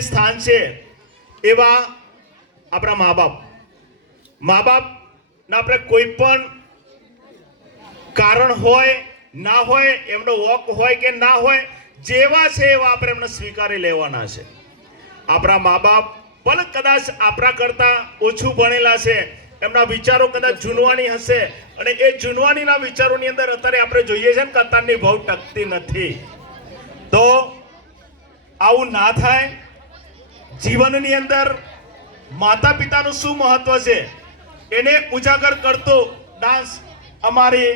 સ્થાન છે એવા આપણા મા બાપ ના આપણે કોઈ પણ કારણ હોય ના હોય, એમનો વોક હોય કે ના હોય, જેવા છે એવા આપણે એમને સ્વીકારી લેવાના છે. આપણા મા બાપ પણ કદાચ આપણા કરતા ઓછું ભણેલા છે, એમના વિચારો કદાચ જૂનવાની હશે, અને એ જૂનવાનીના વિચારોની અંદર અત્યારે આપણે જોઈએ છે ને કે અત્યારની ભાવ ટકતી નથી. તો આવું ના થાય. જીવનની અંદર માતા પિતાનું શું મહત્વ છે એને ઉજાગર કરતો ડાન્સ અમારી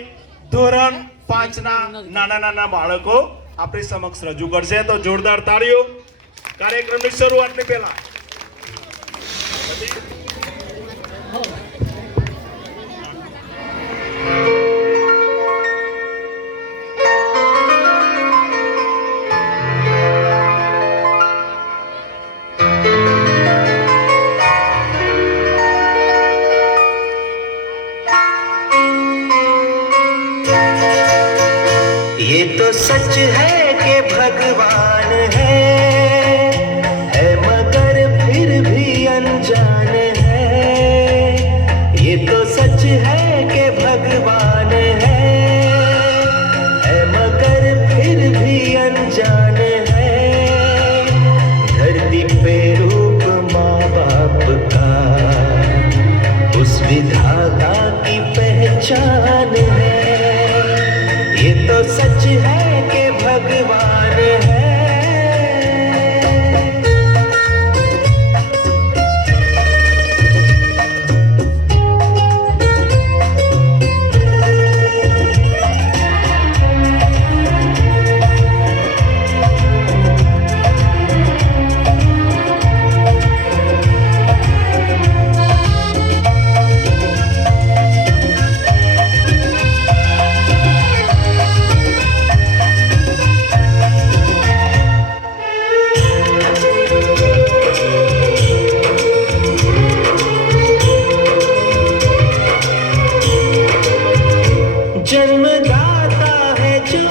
ધોરણ 5 ના નાના બાળકો આપણી સમક્ષ રજૂ કરશે. તો જોરદાર તાળીઓ કાર્યક્રમની શરૂઆતની પહેલા. ये तो सच है कि भगवान है मगर फिर भी अनजान है. ये तो सच है कि भगवान है मगर फिर भी अनजान है. धरती पे रूप माँ बाप का उस विधाता की पहचान है. ये तो सच है कि भगवान है. जन्मदाता है जो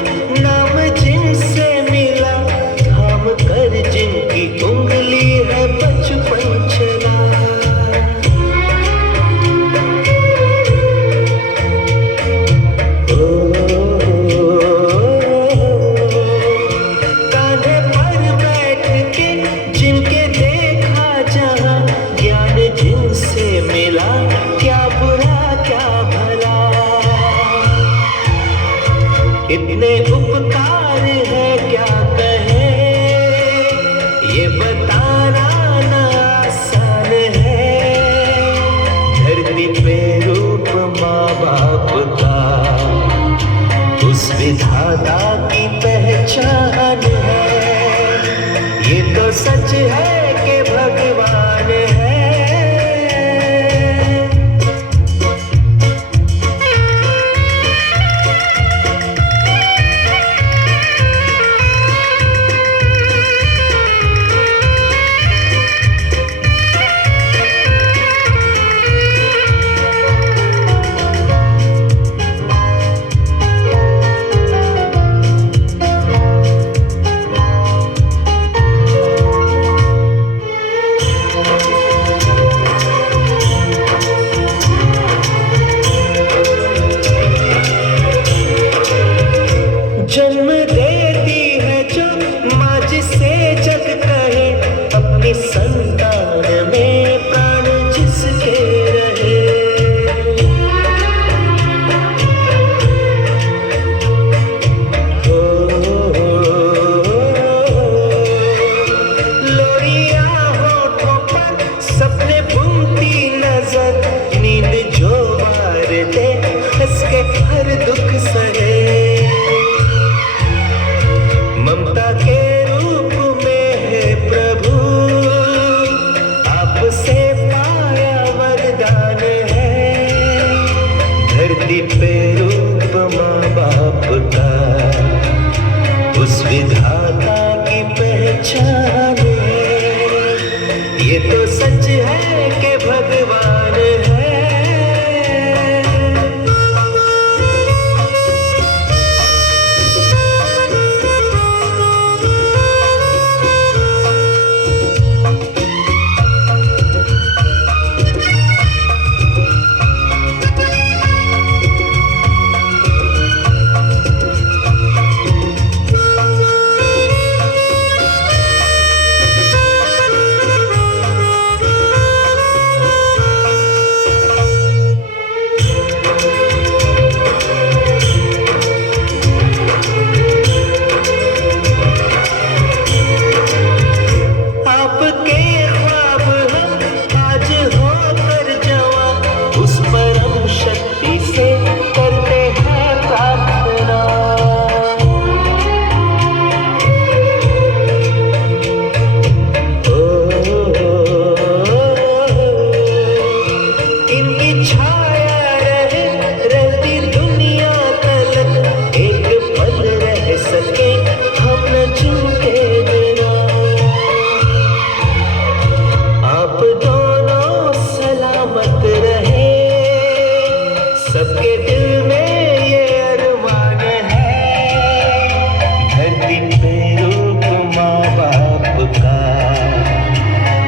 नाम जिनसे मिला, थाम कर जिनकी उंगली है बचपन चला. कांधे पर बैठ के जिनके देखा जहां, ज्ञान जिनसे मिला, क्या बुरा क्या भला. इतने उपकार है क्या कहे, ये बताना ना आसान है. धरती पे रूप माँ बाप का उस विधाता की पहचान है. ये तो सच है कि भगवान है. जन्म देती है जो माँ जिसे जग कहे, अपनी संतान में प्राण जिसके रहे. लोरिया होठों पर सपने बुनती नजर, नींद जो वार दे इसके हर दुख सहे. ममता के रूप में है प्रभु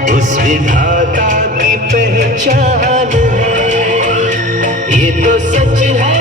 उस विधाता की पहचान है, ये तो सच है।